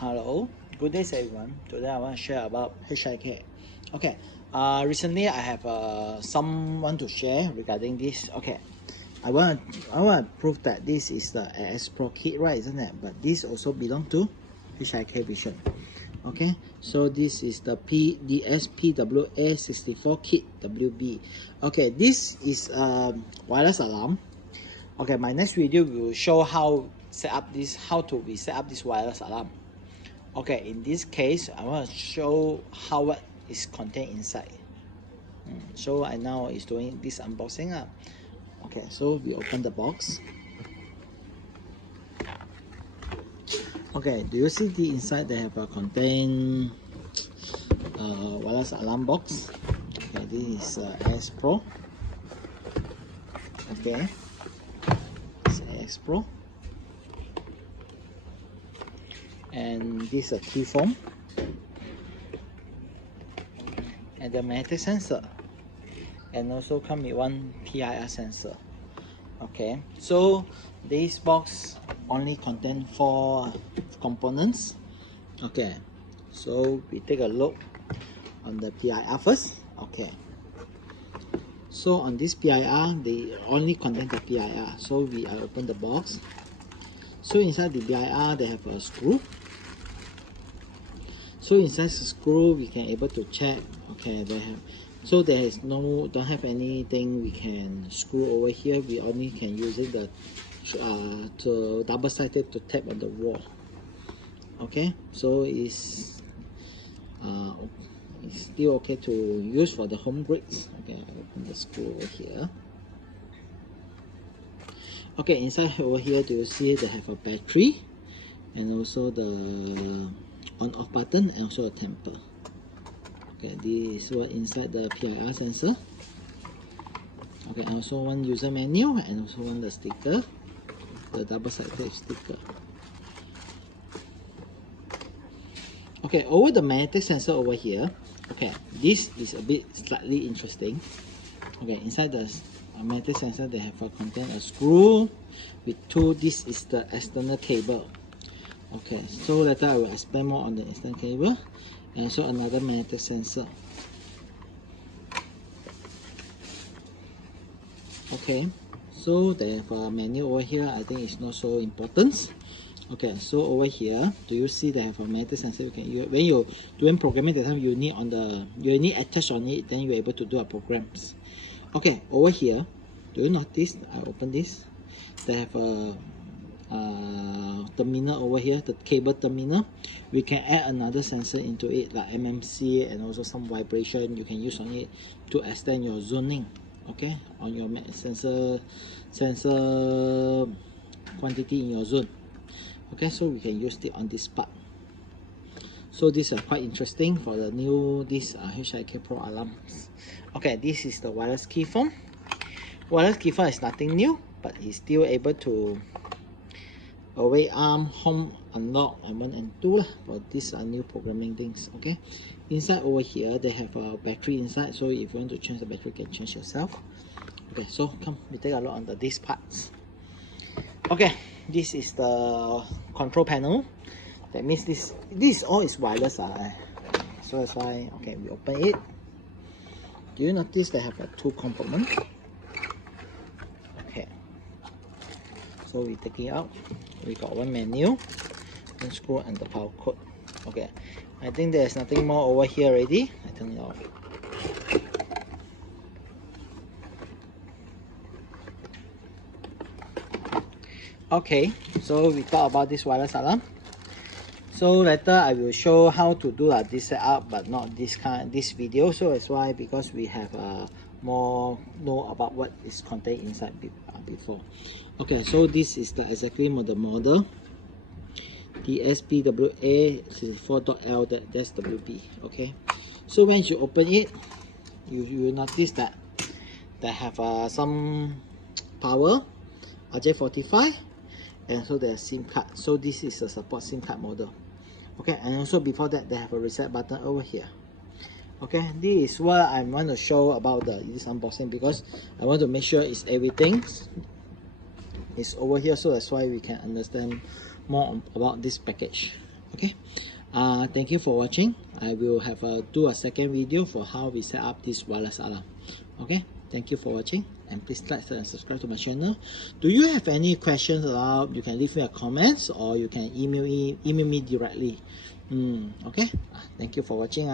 Hello, good day everyone. Today I want to share about HIK. Okay, recently I have someone to share regarding this. Okay, I want to prove that this is the DS Pro kit, right? Isn't it? But this also belong to HIK Vision. Okay, so this is the DS-PWA64-kit-WB. Okay, this is a wireless alarm. Okay, my next video will show how to set up this wireless alarm. Okay, in this case, I want to show how what is contained inside. So I now is doing this unboxing. Okay, so we open the box. Okay, do you see the inside they have a contain wireless alarm box? Okay, this is DS Pro. Okay, it's DS Pro. And this is a key foam and the magnetic sensor, and also come with one PIR sensor. Okay, so this box only contain 4 components. Okay, so we take a look on the PIR first. Okay, so on this PIR they only contain the PIR, so we open the box. So inside the PIR they have a screw. So inside the screw we can able to check. Okay, they have, so there is don't have anything we can screw over here. We only can use it to double-sided to tap on the wall. Okay, so it's still okay to use for the home grids. Okay, I open the screw over here. Okay, inside over here do you see they have a battery and also the on-off button and also a temper. Okay, this is what inside the PIR sensor. Okay, and also one user manual and also one the sticker, the double-sided sticker. Okay, over the magnetic sensor over here. Okay, this is a bit slightly interesting. Okay, inside the magnetic sensor they have contain a screw with 2. This is the external cable. Okay, so later I will explain more on the external cable, and also another magnetic sensor. Okay, so they have a menu over here. I think it's not so important. Okay, so over here, do you see they have a magnetic sensor? You can when you doing programming that time you need attach on it, then you're able to do a programs. Okay, over here, do you notice? I open this. They have a terminal over here, the cable terminal. We can add another sensor into it, like MMC and also some vibration you can use on it to extend your zoning. Okay, on your sensor quantity in your zone. Okay, so we can use it on this part. So these are quite interesting for the new HIK Pro alarms. Okay, this is the wireless key foam. Wireless key foam is nothing new, but it's still able to away arm, home, unlock, and 1 and 2 for these are new programming things. Okay, inside over here they have a battery inside, so if you want to change the battery you can change yourself. Okay, so come we take a look on these parts. Okay, this is the control panel. That means this all is wireless. So that's why, okay, we open it. Do you notice they have 2 components? Okay, so we take it out. We got one menu, one screw, and the power cord. Okay, I think there's nothing more over here already. I turn it off. Okay, so we talk about this wireless alarm. So later I will show how to do this setup, but not this video. So that's why, because we have more know about what is contained inside before. Okay, so this is the exactly the model DS-PWA64-kit-WB. Okay, so when you open it, you will notice that they have some power, RJ45, and so there's SIM card. So this is a support SIM card model. Okay, and also before that they have a reset button over here. Okay, this is what I want to show about this unboxing, because I want to make sure it's everything is over here, so that's why we can understand more about this package. Okay, thank you for watching. I will have do a second video for how we set up this wireless alarm. Okay, thank you for watching, and please like and subscribe to my channel. Do you have any questions about, you can leave me a comments, or you can email me directly. Okay, thank you for watching.